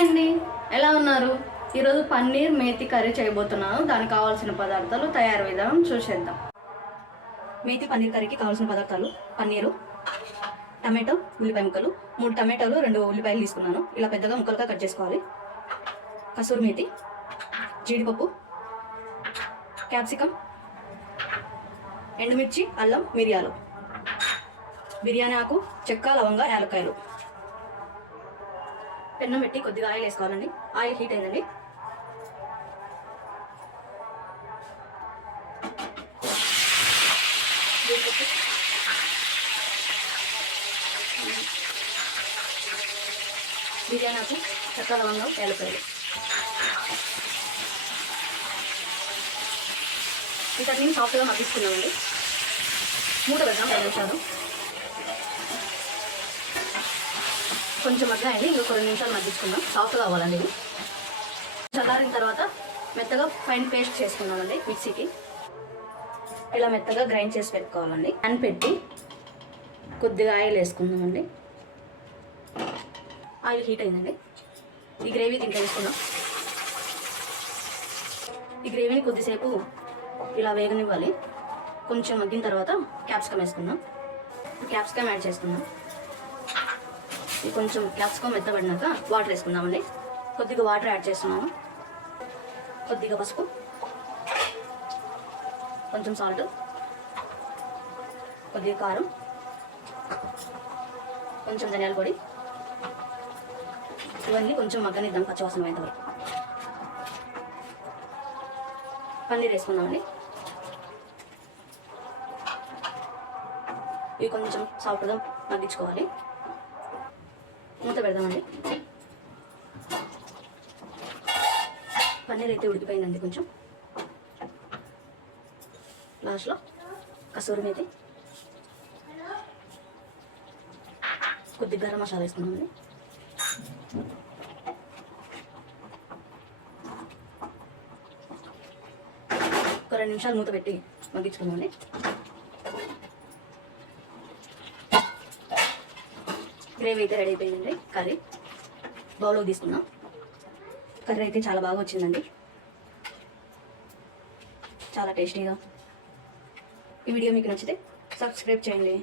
అండి. ఎలా ఉన్నారు? ఈరోజు పన్నీర్ మేతి కర్రీ చేయబోతున్నాను. దానికి కావాల్సిన పదార్థాలు తయారు విధానం చూసేద్దాం. మేతి పన్నీర్ కర్రీకి కావాల్సిన పదార్థాలు పన్నీరు టమాటో ఉల్లిపాయ ముక్కలు. మూడు టమాటాలు రెండు ఉల్లిపాయలు తీసుకున్నాను. ఇలా పెద్దగా ముక్కలుగా కట్ చేసుకోవాలి. కసూరి మేతి జీడిపప్పు క్యాప్సికమ్ ఎండుమిర్చి అల్లం మిరియాలు. బిర్యానీ ఆకు చెక్క లవంగా యాలక్కాయలు. పెన్నం పెట్టి కొద్దిగా ఆయిల్ వేసుకోవాలండి. ఆయిల్ హీట్ అయిందండి. జీడిపప్పు. బిర్యానీ ఆకు చెక్క లవంగం యాలక్కాయలు వీటన్ని సాఫ్ట్గా మగ్గిస్తున్నామండి మూట పెడదాం పది నిమిషాలు కొంచెం మగ్గాయండి ఇంకొక రెండు నిమిషాలు మగ్గించుకుందాం. సాఫ్ట్గా అవ్వాలండి ఇది. చల్లారిన తర్వాత మెత్తగా ఫైన్ పేస్ట్ చేసుకున్నామండి మిక్సీకి. ఇలా మెత్తగా గ్రైండ్ చేసి పెట్టుకోవాలండి. అని పెట్టి కొద్దిగా ఆయిల్ వేసుకుందామండి. ఆయిల్ హీట్ అయిందండి. ఈ గ్రేవీ దీంట్లో వేసుకుందాం. ఈ గ్రేవీని కొద్దిసేపు ఇలా వేగనివ్వాలి. కొంచెం మగ్గిన తర్వాత క్యాప్సికమ్ వేసుకుందాం. క్యాప్సికమ్ యాడ్ చేసుకుందాం. ఇది కొంచెం క్యాప్సికమ్ మెత్తబడినాక వాటర్ వేసుకుందామండి. కొద్దిగా వాటర్ యాడ్ చేస్తున్నాము. కొద్దిగా పసుపు. కొంచెం సాల్ట్. కొద్దిగా కారం. కొంచెం ధనియాల పొడి. ఇవన్నీ కొంచెం మగ్గనిద్దాం పచ్చివాసన పోయేంత పన్నీర్ వేసుకుందామండి. ఇవి కొంచెం సాఫ్ట్గా మగ్గించుకోవాలి. మూత పెడదామండి. పన్నీర్ అయితే ఉడికిపోయిందండి కొంచెం. లాస్ట్లో కసూరి మేతి. కొద్ది గరం మసాలా వేసుకున్నామండి ఒక రెండు నిమిషాలు మూత పెట్టి మగ్గించుకున్నామండి గ్రేవీ అయితే రెడీ అయిపోయిందండి కర్రీ. బౌల్లో తీసుకున్నాం కర్రీ అయితే చాలా బాగా వచ్చిందండి. చాలా టేస్టీగా. ఈ వీడియో మీకు నచ్చితే సబ్స్క్రైబ్ చేయండి.